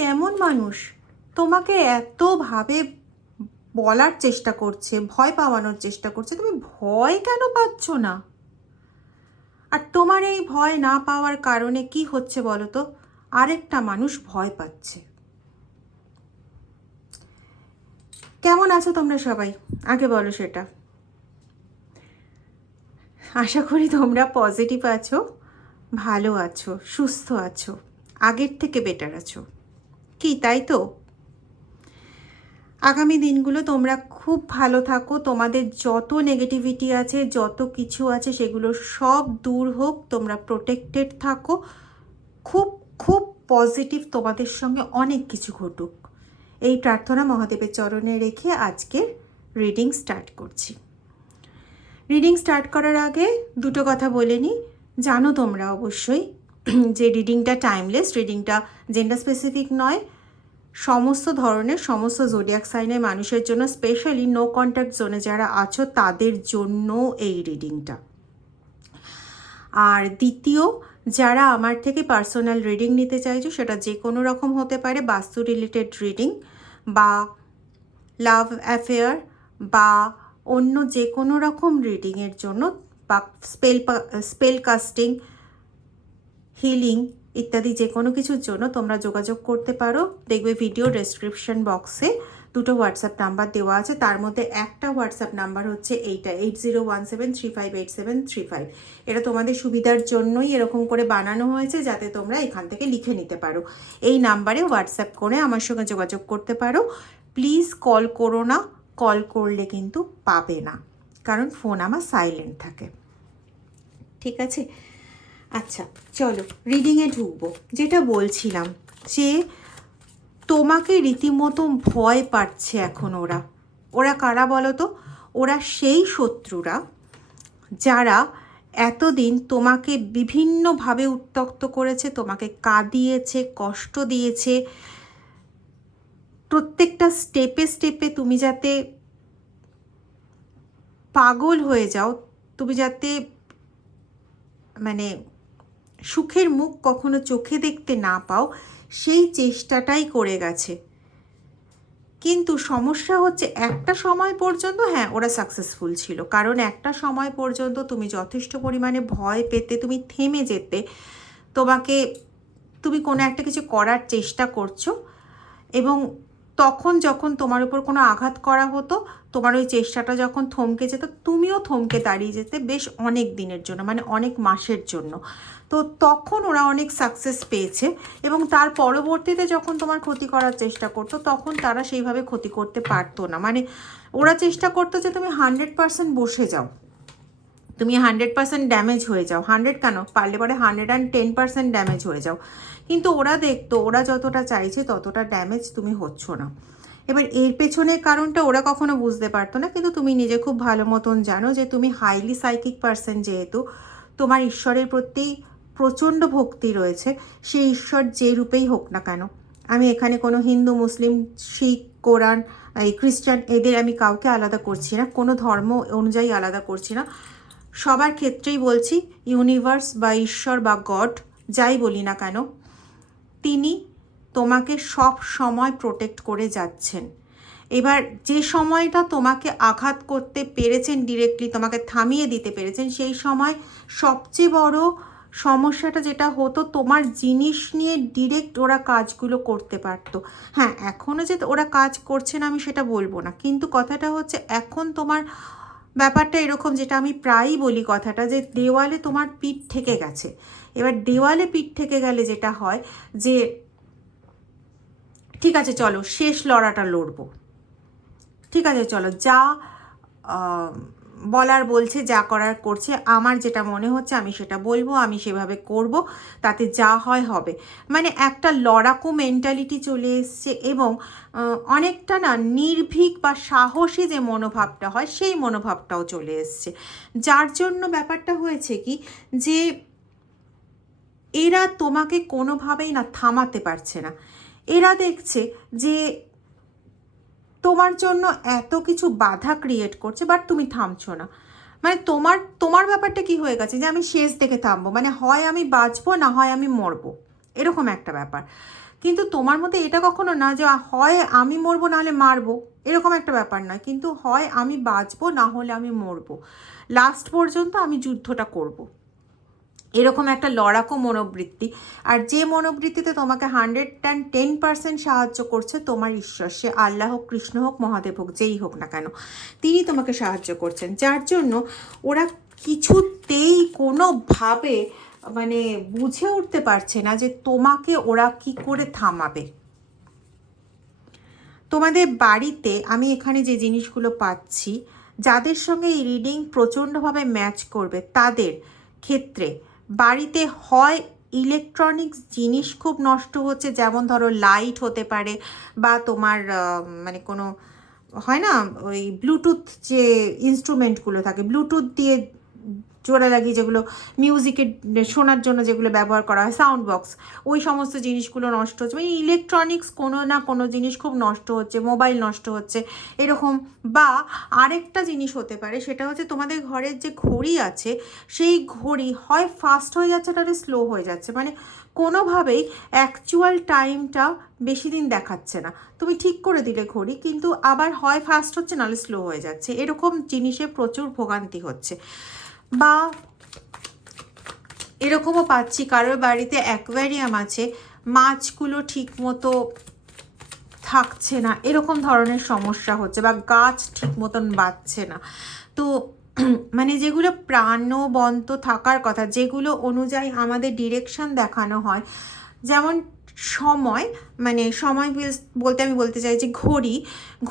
কেমন মানুষ তোমাকে এতভাবে বলার চেষ্টা করছে, ভয় পাওয়ানোর চেষ্টা করছে, তুমি ভয় কেন পাচ্ছ না? আর তোমার এই ভয় না পাওয়ার কারণে কি হচ্ছে বলো তো? আরেকটা মানুষ ভয় পাচ্ছে। কেমন আছো তোমরা সবাই? আগে বলো সেটা। আশা করি তোমরা পজিটিভ আছো, ভালো আছো, সুস্থ আছো, আগের থেকে বেটার আছো। কি তাই তো? আগামী দিনগুলো তোমরা খুব ভালো থাকো, তোমাদের যত নেগেটিভিটি আছে, যত কিছু আছে, সেগুলো সব দূর হোক, তোমরা প্রোটেক্টেড থাকো, খুব খুব পজিটিভ তোমাদের সঙ্গে অনেক কিছু ঘটুক, এই প্রার্থনা মহাদেবের চরণে রেখে আজকে রিডিং স্টার্ট করছি। রিডিং স্টার্ট করার আগে দুটো কথা বলে নিই। জানো তোমরা অবশ্যই যে রিডিংটা টাইমলেস, রিডিংটা জেন্ডার স্পেসিফিক নয়, সমস্ত ধরনের সমস্ত জোডিয়াক সাইনের মানুষের জন্য, স্পেশালি নো কন্ট্যাক্ট জোনে যারা আছো তাদের জন্য এই রিডিংটা। আর দ্বিতীয়, যারা আমার থেকে পার্সোনাল রিডিং নিতে চাইছো, সেটা যে কোনো রকম হতে পারে, বাস্তু রিলেটেড রিডিং বা লাভ অ্যাফেয়ার বা অন্য যে কোনো রকম রিডিংয়ের জন্য, বা স্পেল কাস্টিং, হিলিং ইত্যাদি যে কোনো কিছুর জন্য তোমরা যোগাযোগ করতে পারো। দেখবে ভিডিও ডেসক্রিপশন বক্সে দুটো হোয়াটসঅ্যাপ নাম্বার দেওয়া আছে, তার মধ্যে একটা হোয়াটসঅ্যাপ নাম্বার হচ্ছে এইটা 8017358735। এটা তোমাদের সুবিধার জন্যই এরকম করে বানানো হয়েছে, যাতে তোমরা এখান থেকে লিখে নিতে পারো। এই নাম্বারে হোয়াটসঅ্যাপ করে আমার সঙ্গে যোগাযোগ করতে পারো। প্লিজ কল করো না, কল করলে কিন্তু পাবে না, কারণ ফোন আমার সাইলেন্ট থাকে। ঠিক আছে? আচ্ছা চলো রিডিংয়ে ঢুকবো। যেটা বলছিলাম যে তোমাকে রীতিমতো ভয় পাচ্ছে এখন ওরা কারা বলো তো? ওরা সেই শত্রুরা যারা এতদিন তোমাকে বিভিন্নভাবে উত্ত্যক্ত করেছে, তোমাকে কাঁদিয়েছে, কষ্ট দিয়েছে, প্রত্যেকটা স্টেপে স্টেপে তুমি যাতে পাগল হয়ে যাও, তুমি যাতে মানে সুখের মুখ কখনো চোখে দেখতে না পাও, সেই চেষ্টাটাই করে গেছে। কিন্তু সমস্যা হচ্ছে একটা সময় পর্যন্ত হ্যাঁ ওরা সাকসেসফুল ছিল, কারণ একটা সময় পর্যন্ত তুমি যথেষ্ট পরিমাণে ভয় পেতে, তুমি থেমে যেতে, তুমি কোনো একটা কিছু করার চেষ্টা করছো, এবং তখন যখন তোমার উপর কোনো আঘাত করা হতো, তোমার ওই চেষ্টাটা যখন থমকে যেত, তুমিও থমকে দাঁড়িয়ে যেতে বেশ অনেক দিনের জন্য, মানে অনেক মাসের জন্য। তো তখন ওরা অনেক সাকসেস পেয়েছে, এবং তার পরবর্তীতে যখন তোমার ক্ষতি করার চেষ্টা করতো, তখন তারা সেইভাবে ক্ষতি করতে পারতো না। মানে ওরা চেষ্টা করতো যে তুমি 100% বসে যাও, তুমি 100% ড্যামেজ হয়ে যাও, 100 কেন, পারলে পরে 110% ড্যামেজ হয়ে যাও। কিন্তু ওরা দেখতো ওরা যতটা চাইছে ততটা ড্যামেজ তুমি হচ্ছ না। এবার এর পেছনের কারণটা ওরা কখনো বুঝতে পারতো না, কিন্তু তুমি নিজে খুব ভালো মতন জানো যে তুমি হাইলি সাইকিক পার্সন, যেহেতু তোমার ঈশ্বরের প্রতি প্রচণ্ড ভক্তি রয়েছে, সেই ঈশ্বর যে রূপেই হোক না কেন। আমি এখানে কোনো হিন্দু, মুসলিম, শিখ, কোরআন, এই খ্রিস্টান, এদের আমি কাউকে আলাদা করছি না, কোনো ধর্ম অনুযায়ী আলাদা করছি না, সবার ক্ষেত্রেই বলছি, ইউনিভার্স বা ঈশ্বর বা গড যাই বলি না কেন, তিনি তোমাকে সব সময় প্রোটেক্ট করে যাচ্ছেন। এবার যে সময়টা তোমাকে আঘাত করতে পেরেছেন, ডিরেক্টলি তোমাকে থামিয়ে দিতে পেরেছেন, সেই সময় সবচেয়ে বড় সমস্যাটা যেটা হতো, তোমার জিনিস নিয়ে ডিরেক্ট ওরা কাজগুলো করতে পারতো। হ্যাঁ এখনও যে ওরা কাজ করছে না আমি সেটা বলবো না, কিন্তু কথাটা হচ্ছে এখন তোমার ব্যাপারটা এরকম, যেটা আমি প্রায়ই বলি কথাটা, যে দেওয়ালে তোমার পিঠ ঠেকে গেছে। এবার দেওয়ালে পিঠ ঠেকে গেলে যেটা হয় যে ঠিক আছে চলো শেষ লড়াটা লড়বো, ঠিক আছে চলো যা বলার বলছে, যা করার করছে, আমার যেটা মনে হচ্ছে আমি সেটা বলবো, আমি সেভাবে করব, তাতে যা হয় হবে। মানে একটা লড়াকু মেন্টালিটি চলে এসছে, এবং অনেকটা না নির্ভীক বা সাহসী যে মনোভাবটা হয়, সেই মনোভাবটাও চলে এসছে। যার জন্য ব্যাপারটা হয়েছে কি, যে এরা তোমাকে কোনোভাবেই না থামাতে পারছে না। এরা দেখছে যে তোমার জন্য এত কিছু বাধা ক্রিয়েট করছে, বাট তুমি থামছো না। মানে তোমার ব্যাপারটা কি হয়ে গেছে, যে আমি শেষ দেখে থামবো, মানে হয় আমি বাঁচবো না হয় আমি মরবো, এরকম একটা ব্যাপার। কিন্তু তোমার মধ্যে এটা কখনো না যে হয় আমি মরবো নাহলে মারবো, এরকম একটা ব্যাপার নয়, কিন্তু হয় আমি বাঁচবো না হলে আমি মরবো, লাস্ট পর্যন্ত আমি যুদ্ধটা করব, এরকম একটা লড়াকু মনোবৃত্তি। আর যে মনোবৃত্তিতে তোমাকে 110% সাহায্য করছে তোমার ঈশ্বর, সে আল্লাহ হোক, কৃষ্ণ হোক, মহাদেব হোক, যেই হোক না কেন, তিনি তোমাকে সাহায্য করছেন, যার জন্য ওরা কিছুতেই কোনোভাবে মানে বুঝে উঠতে পারছে না যে তোমাকে ওরা কি করে থামাবে। তোমাদের বাড়িতে আমি এখানে যে জিনিসগুলো পাচ্ছি, যাদের সঙ্গে এই রিডিং প্রচণ্ডভাবে ম্যাচ করবে তাদের ক্ষেত্রে বাড়িতে হয় ইলেকট্রনিক্স জিনিস খুব নষ্ট হচ্ছে, যেমন ধরো লাইট হতে পারে, বা তোমার মানে কোনো হয় না ওই ব্লুটুথ যে ইনস্ট্রুমেন্টগুলো থাকে, ব্লুটুথ দিয়ে জোড়া লাগিয়ে যেগুলো মিউজিকের শোনার জন্য যেগুলো ব্যবহার করা হয়, সাউন্ড বক্স, ওই সমস্ত জিনিসগুলো নষ্ট হচ্ছে, মানে ইলেকট্রনিক্স কোনো না কোনো জিনিস খুব নষ্ট হচ্ছে, মোবাইল নষ্ট হচ্ছে এরকম। বা আরেকটা জিনিস হতে পারে, সেটা হচ্ছে তোমাদের ঘরের যে ঘড়ি আছে সেই ঘড়ি হয় ফাস্ট হয়ে যাচ্ছে তাহলে স্লো হয়ে যাচ্ছে, মানে কোনোভাবেই অ্যাকচুয়াল টাইমটা বেশি দিন দেখাচ্ছে না। তুমি ঠিক করে দিলে ঘড়ি, কিন্তু আবার হয় ফাস্ট হচ্ছে নাহলে স্লো হয়ে যাচ্ছে, এরকম জিনিসে প্রচুর ভোগান্তি হচ্ছে। বা এরকমও পাচ্ছি কারোর বাড়িতে অ্যাকোয়ারিয়াম আছে, মাছগুলো ঠিক মতো থাকছে না, এরকম ধরনের সমস্যা হচ্ছে, বা গাছ ঠিক মতন বাড়ছে না। তো মানে যেগুলো প্রাণবন্ত থাকার কথা, যেগুলো অনুযায়ী আমাদের ডিরেকশন দেখানো হয়, যেমন সময়, মানে সময় বলতে আমি বলতে চাই যে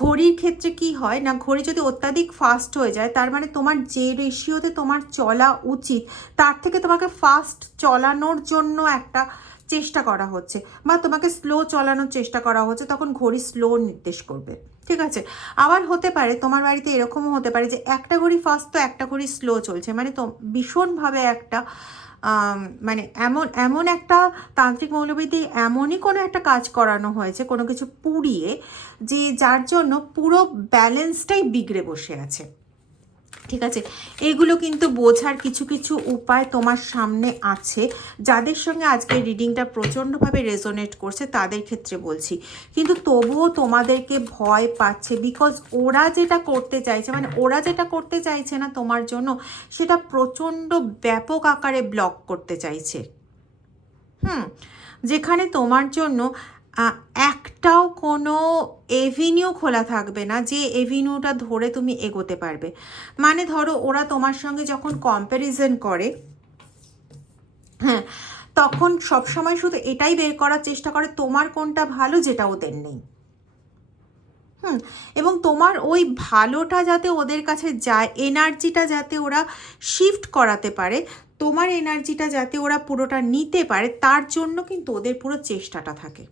ঘড়ির ক্ষেত্রে কি হয় না, ঘড়ি যদি অত্যাধিক ফাস্ট হয়ে যায়, তার মানে তোমার যে রেশিওতে তোমার চলা উচিত তার থেকে তোমাকে ফাস্ট চলানোর জন্য একটা চেষ্টা করা হচ্ছে, বা তোমাকে স্লো চলানোর চেষ্টা করা হচ্ছে, তখন ঘড়ি স্লো নির্দেশ করবে। ঠিক আছে, আবার হতে পারে তোমার বাড়িতে এরকমও হতে পারে যে একটা ঘড়ি ফাস্ট তো একটা ঘড়ি স্লো চলছে, মানে তো ভীষণভাবে একটা মানে এমন একটা তান্ত্রিক মৌলবিদ্যে এমনই কোনো একটা কাজ করানো হয়েছে, কোনো কিছু পুড়িয়ে, যে যার জন্য পুরো ব্যালেন্সটাই বিগড়ে বসে আছে। ঠিক আছে, এগুলো কিন্তু বোঝার কিছু কিছু উপায় তোমার সামনে আছে, যাদের সঙ্গে আজকে রিডিংটা প্রচণ্ডভাবে রেজোনেট করছে তাদের ক্ষেত্রে বলছি। কিন্তু তবুও তোমাদেরকে ভয় পাচ্ছে, বিকজ ওরা যেটা করতে চাইছে, মানে ওরা যেটা করতে চাইছে না তোমার জন্য, সেটা প্রচণ্ড ব্যাপক আকারে ব্লক করতে চাইছে। যেখানে তোমার জন্য একটাও কোনো এভিনিউ খোলা থাকবে না, যে এভিনিউটা ধরে তুমি এগোতে পারবে। মানে ধরো ওরা তোমার সঙ্গে যখন কম্প্যারিজন করে, হ্যাঁ, তখন সবসময় শুধু এটাই বের করার চেষ্টা করে তোমার কোনটা ভালো যেটা ওদের নেই। এবং তোমার ওই ভালোটা যাতে ওদের কাছে যায়, এনার্জিটা যাতে ওরা শিফট করাতে পারে, তোমার এনার্জিটা যাতে ওরা পুরোটা নিতে পারে, তার জন্য কিন্তু ওদের পুরো চেষ্টাটা থাকে।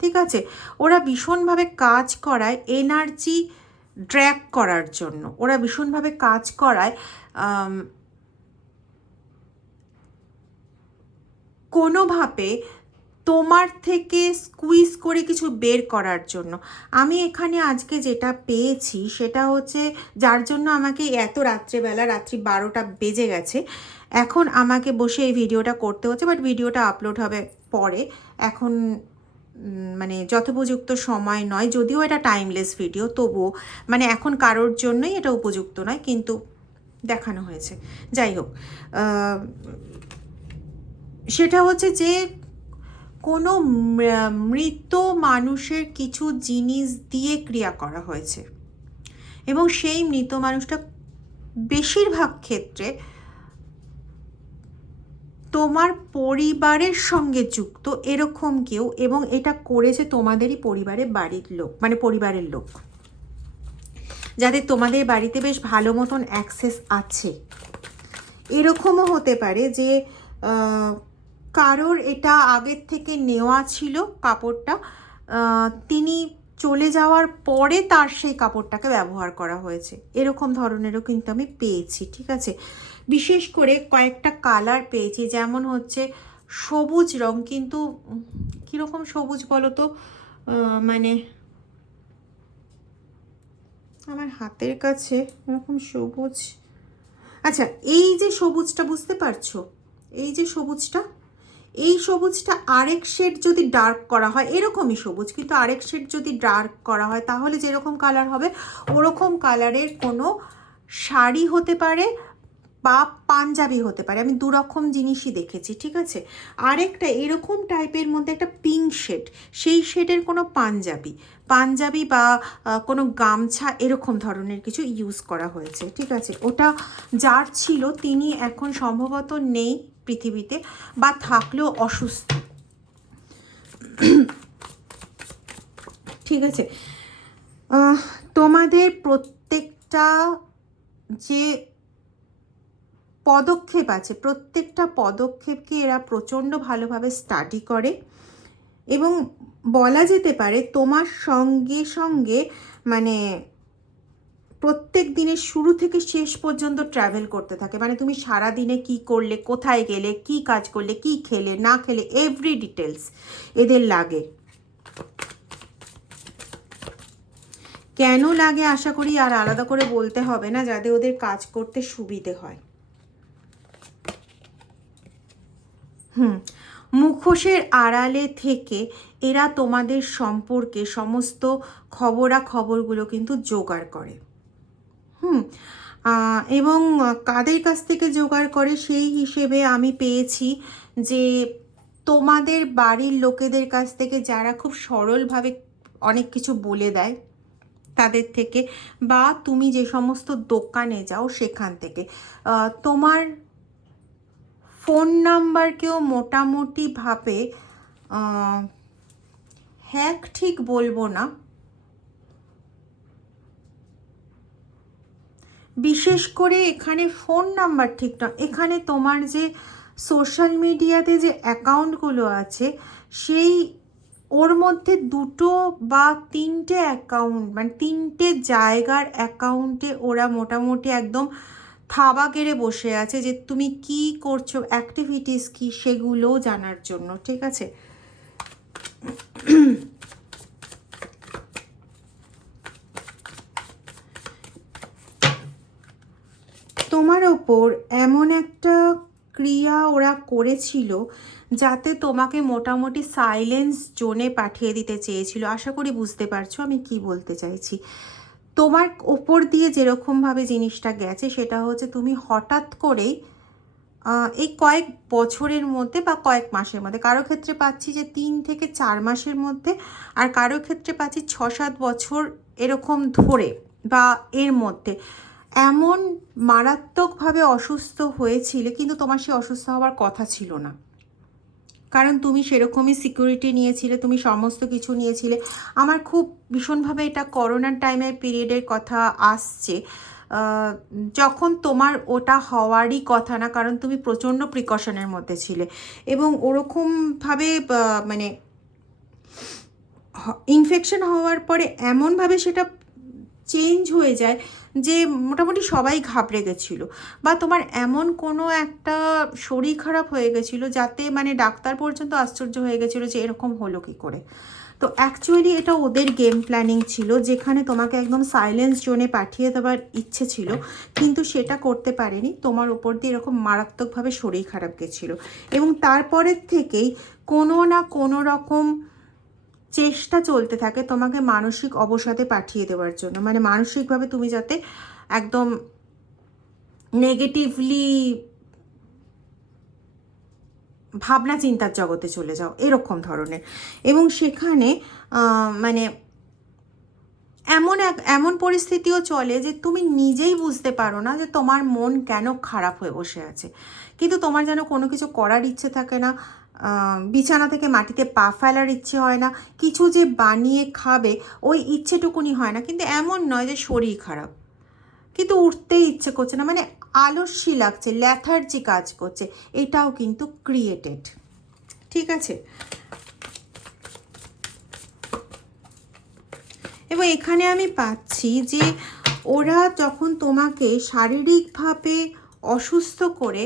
ঠিক আছে, ওরা ভীষণভাবে কাজ করায় এনার্জি ড্র্যাগ করার জন্য, ওরা ভীষণভাবে কাজ করায় কোনোভাবে তোমার থেকে স্কুইজ করে কিছু বের করার জন্য। আমি এখানে আজকে যেটা পেয়েছি সেটা হচ্ছে, যার জন্য আমাকে এত রাত্রেবেলা, রাত্রি 12টা বেজে গেছে, এখন আমাকে বসে এই ভিডিওটা করতে হচ্ছে, বাট ভিডিওটা আপলোড হবে পরে, এখন মানে যথোপযুক্ত সময় নয়, যদিও এটা টাইমলেস ভিডিও, তবুও মানে এখন কারোর জন্যই এটা উপযুক্ত নয়, কিন্তু দেখানো হয়েছে। যাই হোক, সেটা হচ্ছে যে কোনো মৃত মানুষের কিছু জিনিস দিয়ে ক্রিয়া করা হয়েছে, এবং সেই মৃত মানুষটা বেশিরভাগ ক্ষেত্রে তোমার পরিবারের সঙ্গে যুক্ত এরকম কেউ, এবং এটা করেছে তোমাদেরই পরিবারের বাড়ির লোক, মানে পরিবারের লোক, যাদের তোমাদের বাড়িতে বেশ ভালো মতন অ্যাক্সেস আছে। এরকমও হতে পারে যে কারোর এটা আগের থেকে নেওয়া ছিল কাপড়টা, তিনি চলে যাওয়ার পরে তার সেই কাপড়টাকে ব্যবহার করা হয়েছে, এরকম ধরনেরও কিন্তু আমি পেয়েছি। ঠিক আছে, বিশেষ করে কয়েকটা কালার পেয়েছি, যেমন হচ্ছে সবুজ রং, কিন্তু কীরকম সবুজ বলো তো, মানে আমার হাতের কাছে এরকম সবুজ, আচ্ছা এই যে সবুজটা বুঝতে পারছো, এই যে সবুজটা, এই সবুজটা আরেক শেড যদি ডার্ক করা হয়, এরকমই সবুজ কিন্তু আরেক শেড যদি ডার্ক করা হয়, তাহলে যেরকম কালার হবে ওরকম কালারের কোনো শাড়ি হতে পারে বা পাঞ্জাবি হতে পারে। আমি দুরকম জিনিসই দেখেছি, ঠিক আছে। আরেকটা এরকম টাইপের মধ্যে একটা পিঙ্ক শেড, সেই শেডের কোনো পাঞ্জাবি বা কোনো গামছা এরকম ধরনের কিছু ইউজ করা হয়েছে, ঠিক আছে। ওটা যার ছিল তিনি এখন সম্ভবত নেই পৃথিবীতে, বা থাকলেও অসুস্থ, ঠিক আছে। তোমাদের প্রত্যেকটা যে পদক্ষেপ আছে, প্রত্যেকটা পদক্ষেপকে এরা প্রচণ্ড ভালোভাবে স্টাডি করে, এবং বলা যেতে পারে তোমার সঙ্গে সঙ্গে মানে প্রত্যেক দিনের শুরু থেকে শেষ পর্যন্ত ট্রাভেল করতে থাকে। মানে তুমি সারা দিনে কি করলে, কোথায় গেলে, কি কাজ করলে, কি খেলে না খেলে, এভরি ডিটেলস এদের লাগে। কেন লাগে আশা করি আর আলাদা করে বলতে হবে না, যাতে ওদের কাজ করতে সুবিধে হয়। মুখোশের আড়ালে থেকে এরা তোমাদের সম্পর্কে সমস্ত খবরাখবরগুলো কিন্তু জোগাড় করে। এবং কাদের কাছ থেকে জোগাড় করে সেই হিসেবে আমি পেয়েছি যে তোমাদের বাড়ির লোকেদের কাছ থেকে, যারা খুব সরলভাবে অনেক কিছু বলে দেয় তাদের থেকে, বা তুমি যে সমস্ত দোকানে যাও সেখান থেকে। তোমার ফোন নাম্বারকেও মোটামুটিভাবে হ্যাক ঠিক বলবো না, বিশেষ করে এখানে ফোন নাম্বার ঠিক না, এখানে তোমার যে সোশ্যাল মিডিয়াতে যে অ্যাকাউন্টগুলো আছে সেই ওর মধ্যে 2 বা 3টে অ্যাকাউন্ট, মানে 3টে জায়গার অ্যাকাউন্টে ওরা মোটামুটি একদম থাবা গেড়ে বসে আছে যে তুমি কি করছো, অ্যাক্টিভিটিস কি, সেগুলোও জানার জন্য, ঠিক আছে। তোমার ওপর এমন একটা ক্রিয়া ওরা করেছিল যাতে তোমাকে মোটামুটি সাইলেন্স জোনে পাঠিয়ে দিতে চেয়েছিল। আশা করি বুঝতে পারছো আমি কি বলতে চাইছি। তোমার ওপর দিয়ে যেরকমভাবে জিনিসটা গেছে সেটা হচ্ছে তুমি হঠাৎ করেই এই কয়েক বছরের মধ্যে বা কয়েক মাসের মধ্যে, কারো ক্ষেত্রে পাচ্ছি যে 3 থেকে 4 মাসের মধ্যে, আর কারো ক্ষেত্রে পাচ্ছি 6-7 বছর এরকম ধরে বা এর মধ্যে এমন মারাত্মকভাবে অসুস্থ হয়েছিলে, কিন্তু তোমার সে অসুস্থ হওয়ার কথা ছিল না, কারণ তুমি সেরকমই সিকিউরিটি নিয়েছিলে, তুমি সমস্ত কিছু নিয়েছিলে। আমার খুব ভীষণভাবে এটা করোনার টাইমের পিরিয়ডের কথা আসছে, যখন তোমার ওটা হওয়ারই কথা না, কারণ তুমি প্রচণ্ড প্রিকশনের মধ্যে ছিলে, এবং ওরকমভাবে মানে ইনফেকশন হওয়ার পরে এমনভাবে সেটা চেঞ্জ হয়ে যায় যে মোটামুটি সবাই ঘাবড়ে গেছিলো, বা তোমার এমন কোনো একটা শরীর খারাপ হয়ে গেছিলো যাতে মানে ডাক্তার পর্যন্ত আশ্চর্য হয়ে গেছিলো যে এরকম হলো কী করে। তো অ্যাকচুয়ালি এটা ওদের গেম প্ল্যানিং ছিল, যেখানে তোমাকে একদম সাইলেন্স জোনে পাঠিয়ে দেওয়ার ইচ্ছে ছিল, কিন্তু সেটা করতে পারেনি। তোমার ওপর দিয়ে এরকম মারাত্মকভাবে শরীর খারাপ গেছিলো, এবং তারপরের থেকেই কোনো না কোনো রকম চেষ্টা চলতে থাকে তোমাকে মানসিক অবসাদে পাঠিয়ে দেওয়ার জন্য, মানে মানসিকভাবে তুমি যাতে একদম নেগেটিভলি ভাবনা চিন্তার জগতে চলে যাও, এরকম ধরনের। এবং সেখানে মানে এমন পরিস্থিতিও চলে যে তুমি নিজেই বুঝতে পারো না যে তোমার মন কেন খারাপ হয়ে বসে আছে, কিন্তু তোমার যেন কোনো কিছু করার ইচ্ছে থাকে না, বিছানা থেকে মাটিতে পা ফেলার ইচ্ছে হয় না, কিছু যে বানিয়ে খাবে ওই ইচ্ছেটুকুনি হয় না, কিন্তু এমন নয় যে শরীর খারাপ, কিন্তু উঠতেই ইচ্ছে করছে না, মানে আলস্যি লাগছে, ল্যাথার্জি কাজ করছে, এটাও কিন্তু ক্রিয়েটেড, ঠিক আছে। এবং এখানে আমি পাচ্ছি যে ওরা যখন তোমাকে শারীরিকভাবে অসুস্থ করে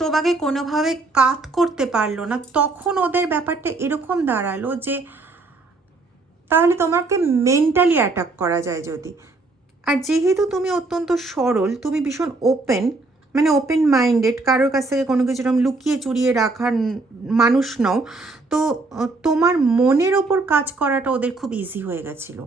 তোমাকে কোনোভাবে কাত করতে পারলো না, তখন ওদের ব্যাপারটা এরকম দাঁড়ালো যে তাহলে তোমাকে মেন্টালি অ্যাটাক করা যায় যদি। আর যেহেতু তুমি অত্যন্ত সরল, তুমি ভীষণ ওপেন, মানে ওপেন মাইন্ডেড, কারোর কাছ থেকে কোনো কিছু এরকম লুকিয়ে চুরিয়ে রাখার মানুষ নও। তো তোমার মনের ওপর কাজ করাটা ওদের খুব ইজি হয়ে গেছিলো,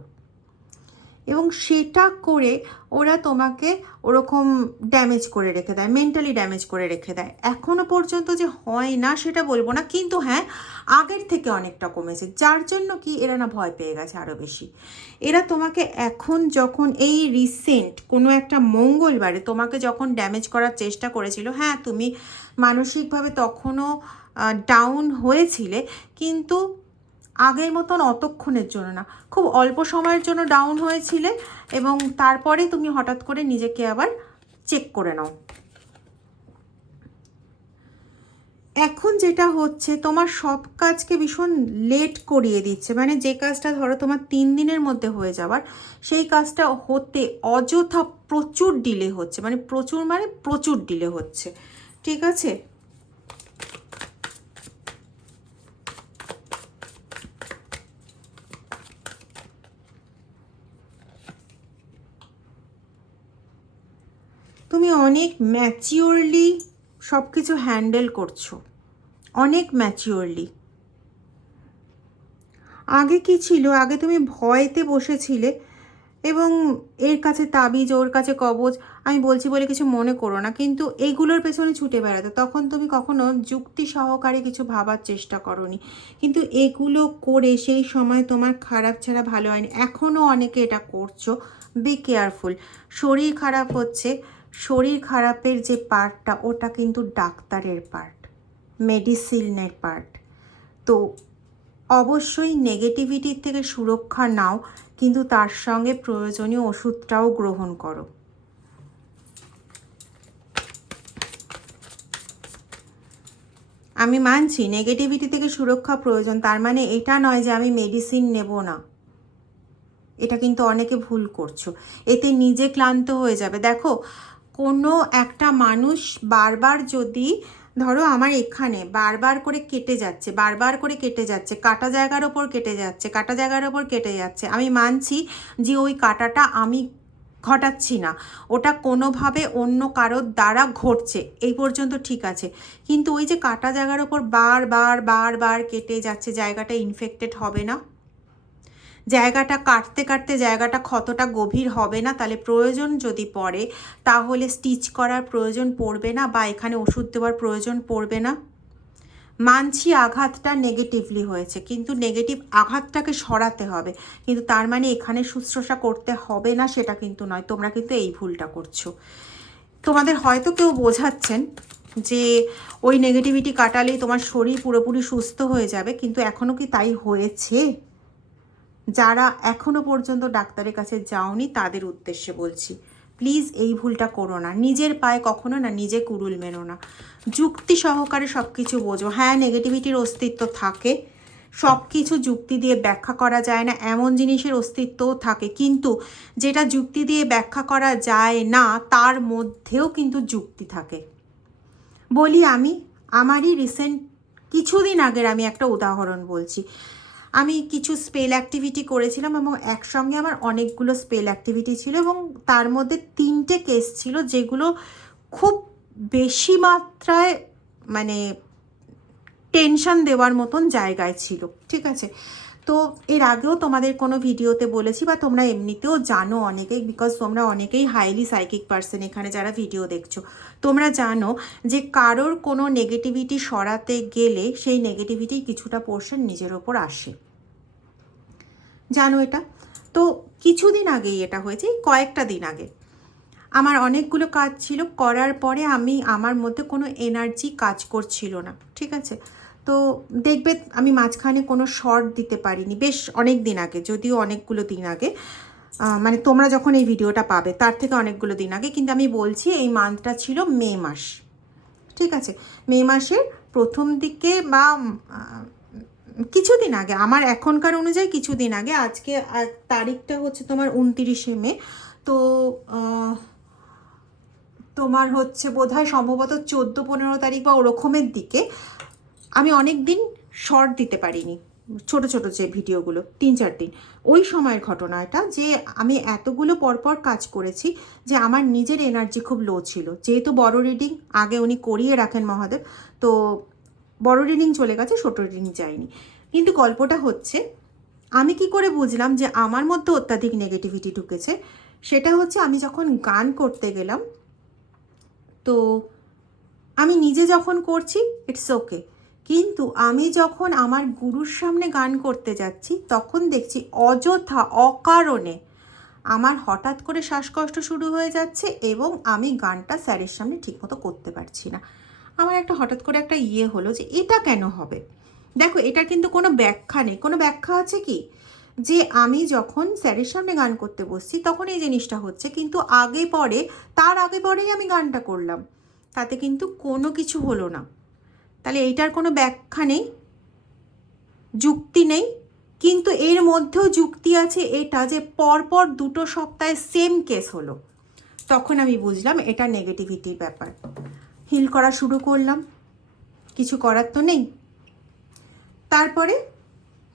এবং সেটা করে ওরা তোমাকে ওরকম ড্যামেজ করে রেখে দেয়, মেন্টালি ড্যামেজ করে রেখে দেয়। এখনও পর্যন্ত যে হয় না সেটা বলবো না, কিন্তু হ্যাঁ আগের থেকে অনেকটা কমেছে, যার জন্য কি এরা না ভয় পেয়ে গেছে আরও বেশি। এরা তোমাকে এখন যখন এই রিসেন্ট কোনো একটা মঙ্গলবারে তোমাকে যখন ড্যামেজ করার চেষ্টা করেছিল, হ্যাঁ তুমি মানসিকভাবে তখনও ডাউন হয়েছিলে, কিন্তু আগের মতন অতক্ষণের জন্য না, খুব অল্প সময়ের জন্য ডাউন হয়েছিলে, এবং তারপরে তুমি হঠাৎ করে নিজেকে আবার চেক করে নাও। এখন যেটা হচ্ছে তোমার সব কাজকে ভীষণ লেট করিয়ে দিচ্ছে, মানে যে কাজটা ধরো তোমার 3 দিনের মধ্যে হয়ে যাওয়ার, সেই কাজটা হতে অযথা প্রচুর ডিলে হচ্ছে, মানে প্রচুর ডিলে হচ্ছে। ঠিক আছে, তুমি অনেক ম্যাচিওরলি সব কিছু হ্যান্ডেল করছো, অনেক ম্যাচিওরলি। আগে কি ছিল, আগে তুমি ভয়তে বসেছিলে, এবং এর কাছে তাবিজ, ওর কাছে কবজ, আমি বলছি বলে কিছু মনে করো না, কিন্তু এইগুলোর পেছনে ছুটে বেড়াতো, তখন তুমি কখনো যুক্তি সহকারে কিছু ভাবার চেষ্টা করোনি, কিন্তু এগুলো করে সেই সময় তোমার খারাপ ছাড়া ভালো হয়নি। এখনও অনেকে এটা করছো, বি কেয়ারফুল। শরীর খারাপ হচ্ছে, শরীর খারাপের যে পার্টটা ওটা কিন্তু ডাক্তারের পার্ট, মেডিসিনের পার্ট। তো অবশ্যই নেগেটিভিটির থেকে সুরক্ষা নাও, কিন্তু তার সঙ্গে প্রয়োজনীয় ওষুধটাও গ্রহণ করো। আমি মানছি নেগেটিভিটি থেকে সুরক্ষা প্রয়োজন, তার মানে এটা নয় যে আমি মেডিসিন নেব না, এটা কিন্তু অনেকে ভুল করছো, এতে নিজে ক্লান্ত হয়ে যাবে। দেখো, কোনো একটা মানুষ বারবার যদি ধরো আমার এখানে বারবার করে কেটে যাচ্ছে, বারবার করে কেটে যাচ্ছে, কাটা জায়গার ওপর কেটে যাচ্ছে, কাটা জায়গার ওপর কেটে যাচ্ছে, আমি মানছি যে ওই কাটাটা আমি ঘটাচ্ছি না, ওটা কোনোভাবে অন্য কারোর দ্বারা ঘটছে, এই পর্যন্ত ঠিক আছে, কিন্তু ওই যে কাটা জায়গার ওপর বারবার কেটে যাচ্ছে, জায়গাটা ইনফেক্টেড হবে না? জায়গাটা কাটতে কাটতে জায়গাটা ক্ষতটা গভীর হবে না? তাহলে প্রয়োজন যদি পড়ে তাহলে স্টিচ করার প্রয়োজন পড়বে না, বা এখানে ওষুধ দেওয়ার প্রয়োজন পড়বে না? মানছি আঘাতটা নেগেটিভলি হয়েছে, কিন্তু নেগেটিভ আঘাতটাকে সরাতে হবে, কিন্তু তার মানে এখানে শুশ্রূষা করতে হবে না সেটা কিন্তু নয়। তোমরা কিন্তু এই ভুলটা করছো। তোমাদের হয়তো কেউ বোঝাচ্ছেন যে ওই নেগেটিভিটি কাটালেই তোমার শরীর পুরোপুরি সুস্থ হয়ে যাবে, কিন্তু এখনও কি তাই হয়েছে? যারা এখনও পর্যন্ত ডাক্তারের কাছে যাওনি তাদের উদ্দেশ্যে বলছি, প্লিজ এই ভুলটা করো না, নিজের পায়ে কখনো না নিজে কুড়ুল মেনো না, যুক্তি সহকারে সব কিছু বোঝো। হ্যাঁ নেগেটিভিটির অস্তিত্ব থাকে, সব কিছু যুক্তি দিয়ে ব্যাখ্যা করা যায় না, এমন জিনিসের অস্তিত্বও থাকে, কিন্তু যেটা যুক্তি দিয়ে ব্যাখ্যা করা যায় না তার মধ্যেও কিন্তু যুক্তি থাকে। বলি আমি আমারই রিসেন্ট কিছুদিন আগের আমি একটা উদাহরণ বলছি। আমি কিছু স্পেল অ্যাক্টিভিটি করেছিলাম, এবং একসঙ্গে আমার অনেকগুলো স্পেল অ্যাক্টিভিটি ছিল, এবং তার মধ্যে 3টে কেস ছিল যেগুলো খুব বেশি মাত্রায় মানে টেনশন দেওয়ার মতন জায়গায় ছিল। ঠিক আছে, তো এর আগেও তোমাদের কোনো ভিডিওতে বলেছি, বা তোমরা এমনিতেও জানো অনেকেই, বিকজ তোমরা অনেকেই হাইলি সাইকিক পার্সন এখানে যারা ভিডিও দেখছো, তোমরা জানো যে কারোর কোনো নেগেটিভিটি সরাতে গেলে সেই নেগেটিভিটি কিছুটা পোর্শন নিজের ওপর আসে, জানো এটা? তো কিছুদিন আগেই এটা হয়েছে, কয়েকটা দিন আগে আমার অনেকগুলো কাজ ছিল, করার পরে আমার মধ্যে কোনো এনার্জি কাজ করছিল না। ঠিক আছে, তো দেখবে আমি মাঝখানে কোনো শর্ট দিতে পারিনি বেশ অনেক দিন আগে, যদিও অনেকগুলো দিন আগে, মানে তোমরা যখন এই ভিডিওটা পাবে তার থেকে অনেকগুলো দিন আগে, কিন্তু আমি বলছি এই মান্থটা ছিল মে মাস। ঠিক আছে, মে মাসের প্রথম দিকে বা কিছুদিন আগে, আমার এখনকার অনুযায়ী কিছুদিন আগে, আজকে তারিখটা হচ্ছে তোমার 29শে মে, তো তোমার হচ্ছে বোধহয় সম্ভবত 14-15 তারিখ বা ওরকমের দিকে আমি অনেক দিন শর্ট দিতে পারিনি। ছোট ছোট যে ভিডিওগুলো 3-4 দিন, ওই সময়ের ঘটনা এটা, যে আমি এতগুলো পরপর কাজ করেছি যে আমার নিজের এনার্জি খুব লো ছিল। যেহেতু বড় রিডিং আগে উনি করিয়ে রাখেন মহাদেব, তো বড় রিডিং চলে গেছে, ছোট রিডিং যায়নি। কিন্তু গল্পটা হচ্ছে, আমি কি করে বুঝলাম যে আমার মধ্যে অত্যাধিক নেগেটিভিটি ঢুকেছে, সেটা হচ্ছে আমি যখন গান করতে গেলাম, তো আমি নিজে যখন করছি ইটস ওকে, কিন্তু আমি যখন আমার গুরুর সামনে গান করতে যাচ্ছি তখন দেখছি অযথা অকারণে আমার হঠাৎ করে শ্বাসকষ্ট শুরু হয়ে যাচ্ছে এবং আমি গানটা স্যারের সামনে ঠিকমতো করতে পারছি না। আমার একটা হঠাৎ করে একটা হলো যে এটা কেন হবে। দেখো, এটা কিন্তু কোনো ব্যাখ্যা নেই। কোনো ব্যাখ্যা আছে কি, যে আমি যখন স্যারের সামনে গান করতে বসছি তখন এই জিনিসটা হচ্ছে, কিন্তু তার আগে পরেই আমি গানটা করলাম, তাতে কিন্তু কোনো কিছু হলো না। তাহলে এইটার কোনো ব্যাখ্যা নেই, যুক্তি নেই। কিন্তু এর মধ্যেও যুক্তি আছে, এটা যে পরপর 2 সপ্তাহে সেম কেস হলো, তখন আমি বুঝলাম এটা নেগেটিভিটির ব্যাপার। হিল করা শুরু করলাম, কিছু করার তো নেই। তারপরে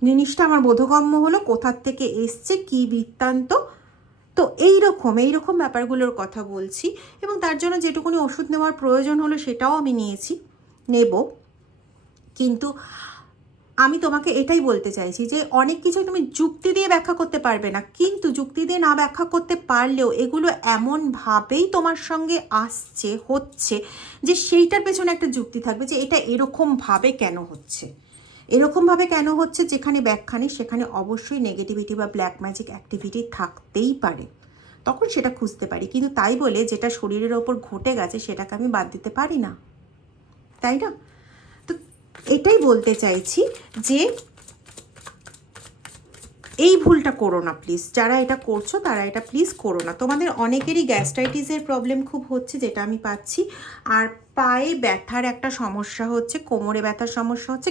জিনিসটা আমার বোধগম্য হলো, কোথার থেকে এসছে, কী বৃত্তান্ত। তো এইরকম ব্যাপারগুলোর কথা বলছি, এবং তার জন্য যেটুকুনি ওষুধ নেওয়ার প্রয়োজন হলো সেটাও আমি নেব। কিন্তু আমি তোমাকে এটাই বলতে চাইছি যে অনেক কিছু তুমি যুক্তি দিয়ে ব্যাখ্যা করতে পারবে না, কিন্তু যুক্তি দিয়ে না ব্যাখ্যা করতে পারলেও এগুলো এমনভাবেই তোমার সঙ্গে হচ্ছে যে সেইটার পেছনে একটা যুক্তি থাকবে, যে এটা এরকমভাবে কেন হচ্ছে, যেখানে ব্যাখ্যা নেই সেখানে অবশ্যই নেগেটিভিটি বা ব্ল্যাক ম্যাজিক অ্যাক্টিভিটি থাকতেই পারে, তখন সেটা খুঁজতে পারি। কিন্তু তাই বলে যেটা শরীরের ওপর ঘটে গেছে সেটাকে আমি বাদ দিতে পারি না, তাই না? তো এটাই বলতে চাইছি যে এই ভুলটা করো না প্লিজ, যারা এটা করছো তারা এটা প্লিজ করো না। তোমাদের অনেকেরই গ্যাস্ট্রাইটিসের প্রবলেম খুব হচ্ছে, যেটা আমি পাচ্ছি, আর পায়ে ব্যথার একটা সমস্যা হচ্ছে, কোমরে ব্যথার সমস্যা হচ্ছে,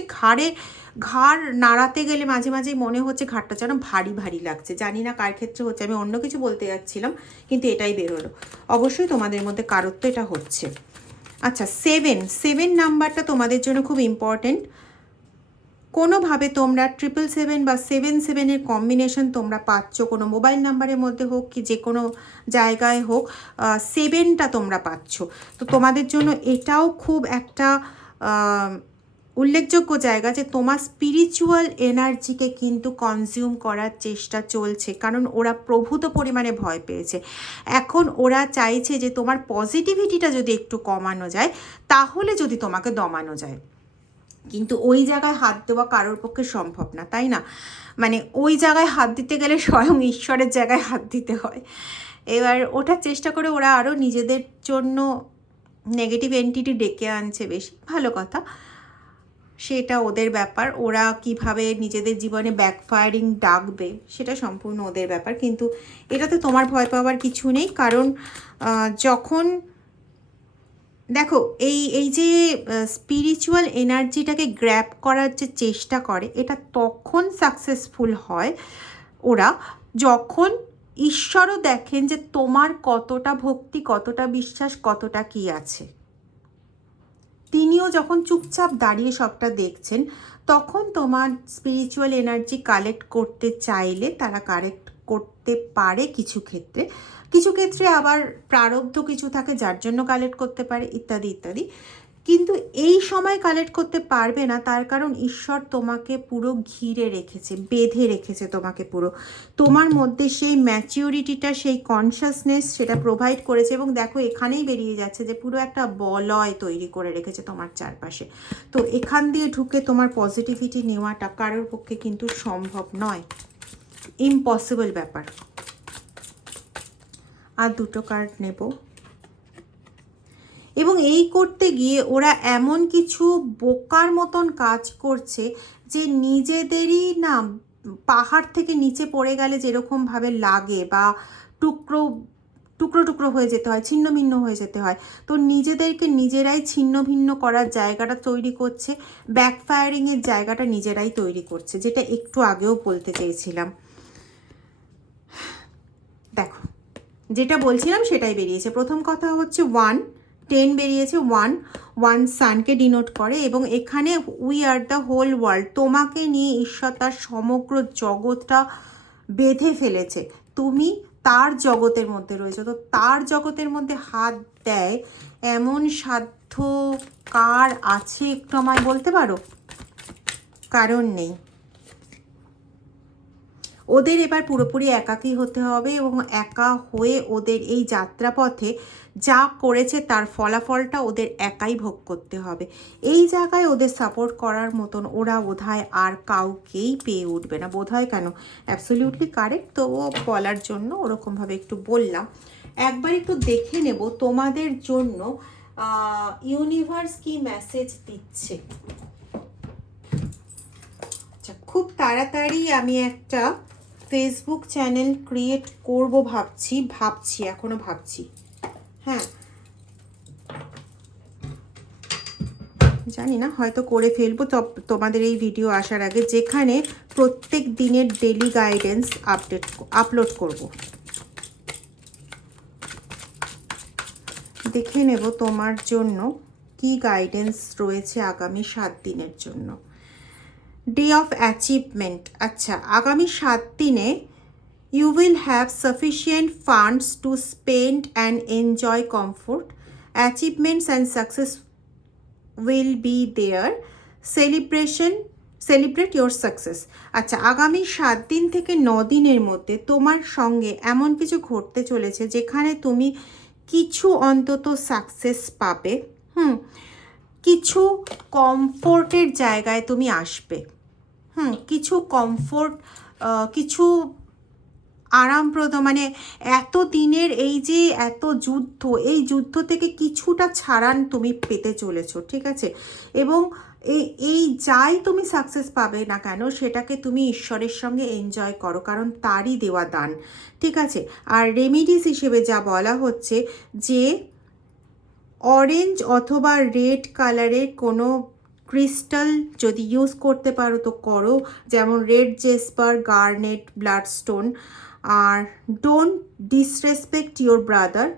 ঘাড় নাড়াতে গেলে মাঝে মাঝেই মনে হচ্ছে ঘাড়টা যেন ভারী ভারী লাগছে। জানি না কার ক্ষেত্রে হচ্ছে, আমি অন্য কিছু বলতে যাচ্ছিলাম কিন্তু এটাই বেরোলো। অবশ্যই তোমাদের মধ্যে কারোর তো এটা হচ্ছে। আচ্ছা, 7 নাম্বারটা তোমাদের জন্য খুব ইম্পর্টেন্ট। কোনোভাবে তোমরা 777 বা 77-এর কম্বিনেশন তোমরা পাচ্ছ, কোনো মোবাইল নাম্বারের মধ্যে হোক কি যে কোনো জায়গায় হোক, 7টা তোমরা পাচ্ছ। তো তোমাদের জন্য এটাও খুব একটা উল্লেখযোগ্য জায়গা, যে তোমার স্পিরিচুয়াল এনার্জিকে কিন্তু কনজিউম করার চেষ্টা চলছে, কারণ ওরা প্রভূত পরিমাণে ভয় পেয়েছে। এখন ওরা চাইছে যে তোমার পজিটিভিটিটা যদি একটু কমানো যায়, তাহলে যদি তোমাকে দমানো যায়। কিন্তু ওই জায়গায় হাত দেওয়া কারোর পক্ষে সম্ভব না, তাই না? মানে ওই জায়গায় হাত দিতে গেলে স্বয়ং ঈশ্বরের জায়গায় হাত দিতে হয়। এবার ওটার চেষ্টা করে ওরা আরও নিজেদের জন্য নেগেটিভ এন্টিটি ডেকে আনছে, বেশি ভালো কথা, সেটা ওদের ব্যাপার। ওরা কিভাবে নিজেদের জীবনে ব্যাকফায়ারিং ডাকবে সেটা সম্পূর্ণ ওদের ব্যাপার। কিন্তু এটাতে তোমার ভয় পাওয়ার কিছু নেই, কারণ যখন দেখো এই যে স্পিরিচুয়াল এনার্জিটাকে গ্র্যাব করার যে চেষ্টা করে, এটা তখন সাকসেসফুল হয় ওরা যখন ঈশ্বরও দেখেন যে তোমার কতটা ভক্তি, কতটা বিশ্বাস, কতটা কি আছে। তিনিও যখন চুপচাপ দাঁড়িয়ে সবটা দেখছেন, তখন তোমার স্পিরিচুয়াল এনার্জি কালেক্ট করতে চাইলে তারা কালেক্ট করতে পারে কিছু ক্ষেত্রে আবার প্রারব্ধ কিছু থাকে যার জন্য কালেক্ট করতে পারে, ইত্যাদি ইত্যাদি। কিন্তু এই সময় কালেক্ট করতে পারবে না, তার কারণ ঈশ্বর তোমাকে পুরো ঘিরে রেখেছে, বেঁধে রেখেছে তোমাকে পুরো। তোমার মধ্যে সেই ম্যাচিউরিটিটা, সেই কনসাসনেস সেটা প্রোভাইড করেছে, এবং দেখো এখানেই বেরিয়ে যাচ্ছে যে পুরো একটা বলয় তৈরি করে রেখেছে তোমার চারপাশে। তো এখান দিয়ে ঢুকে তোমার পজিটিভিটি নেওয়াটা কারোর পক্ষে কিন্তু সম্ভব নয়, ইম্পসিবল ব্যাপার। আর 2টো কার্ড নেব, এবং এই করতে গিয়ে ওরা এমন কিছু বোকার মতন কাজ করছে যে নিজেদেরই না পাহাড় থেকে নিচে পড়ে গেলে যেরকমভাবে লাগে, বা টুকরো টুকরো হয়ে যেতে হয়, ছিন্ন ভিন্ন হয়ে যেতে হয়, তো নিজেদেরকে নিজেরাই ছিন্ন ভিন্ন করার জায়গাটা তৈরি করছে, ব্যাকফায়ারিংয়ের জায়গাটা নিজেরাই তৈরি করছে, যেটা একটু আগেও বলতে চেয়েছিলাম। দেখো, যেটা বলছিলাম সেটাই বেরিয়েছে। প্রথম কথা হচ্ছে 1 10 বেরিয়েছে, 1 সানকে ডিনোট করে, এবং এখানে we are the whole world, তোমাকে নিয়ে ঈশ্বর তার সমগ্র জগৎটা বেঁধে ফেলেছে, তুমি তার জগতের মধ্যে রয়েছে। তো তার জগতের মধ্যে হাত দেয় এমন সাধ্য কার আছে একটু আমায় বলতে পারো? কারণ নেই। ওদের এবার পুরোপুরি একাকী হতে হবে, এবং একা হয়ে ওদের এই যাত্রাপথে যা করেছে তার ফলাফলটা ওদের একাই ভোগ করতে হবে। এই জায়গায় ওদের সাপোর্ট করার মতন ওরা বোধহয় আর কাউকেই পেয়ে উঠবে না। বোধহয় কেন, অ্যাবসলিউটলি কারেক্ট, তো ও বলার জন্য ওরকমভাবে একটু বললাম। একবার একটু দেখে নেব তোমাদের জন্য ইউনিভার্স কি মেসেজ দিচ্ছে। আচ্ছা, খুব তাড়াতাড়ি আমি একটা ফেসবুক চ্যানেল ক্রিয়েট করব ভাবছি এখনো ভাবছি। হ্যাঁ, জানি না, হয়তো করে ফেলবো তোমাদের এই ভিডিও আসার আগে, যেখানে প্রত্যেক দিনের ডেলি গাইডেন্স আপলোড করব। দেখে নেব তোমার জন্য কি গাইডেন্স রয়েছে আগামী 7 দিনের জন্য। Day of achievement. আচ্ছা, আগামী 7 দিনে you will have sufficient funds to spend and enjoy comfort. Achievements and success will be there. Celebrate your success. আচ্ছা, আগামী 7 দিন থেকে 9 দিনের মধ্যে তোমার সঙ্গে এমন কিছু ঘটতে চলেছে যেখানে তুমি কিছু অন্তত সাকসেস পাবে। কিছু কমফোর্টের জায়গায় তুমি আসবে। কিছু কমফোর্ট, কিছু আরামপ্রদ, মানে এত দিনের এই যে এত যুদ্ধ, এই যুদ্ধ থেকে কিছুটা ছাড়ান তুমি পেতে চলেছো, ঠিক আছে? এবং এই যাই তুমি সাকসেস পাবে না কেন, সেটাকে তুমি ঈশ্বরের সঙ্গে এনজয় করো, কারণ তারই দেওয়া দান, ঠিক আছে? আর রেমিডিস হিসেবে যা বলা হচ্ছে যে অরেঞ্জ অথবা রেড কালারের কোনো ক্রিস্টাল যদি ইউজ করতে পারো তো করো, যেমন রেড জেসপার, গার্নেট, ব্লাডস্টোন। আর ডোন্ট ডিসরেসপেক্ট ইউর ব্রাদার,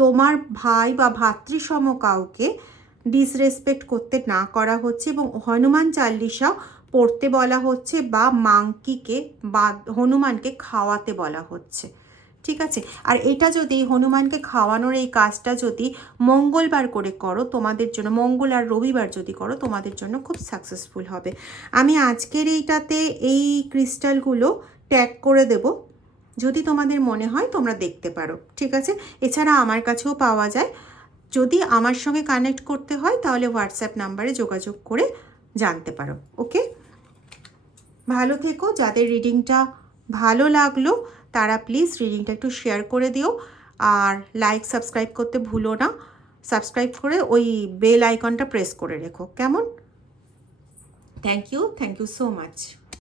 তোমার ভাই বা ভাতৃসম কাউকে ডিসরেসপেক্ট করতে না করা হচ্ছে, এবং হনুমান চালিসা পড়তে বলা হচ্ছে, বা মাংকিকে বা হনুমানকে খাওয়াতে বলা হচ্ছে, ঠিক আছে? আর এটা যদি হনুমানকে খাওয়ানোর এই কাজটা যদি মঙ্গলবার করে করো তোমাদের জন্য, মঙ্গল আর রবিবার যদি করো তোমাদের জন্য খুব সাকসেসফুল হবে। আমি আজকের এইটাতে এই ক্রিস্টালগুলো ট্যাগ করে দেব, যদি তোমাদের মনে হয় তোমরা দেখতে পারো, ঠিক আছে? এছাড়া আমার কাছেও পাওয়া যায়। যদি আমার সঙ্গে কানেক্ট করতে হয় তাহলে হোয়াটসঅ্যাপ নাম্বারে যোগাযোগ করে জানতে পারো। ওকে, ভালো থেকো। যাদের রিডিংটা ভালো লাগলো তারা প্লিজ রিডিংটা একটু শেয়ার করে দিও, আর লাইক সাবস্ক্রাইব করতে ভুলো না। সাবস্ক্রাইব করে ওই বেল আইকনটা প্রেস করে রেখো, কেমন? Thank you so much.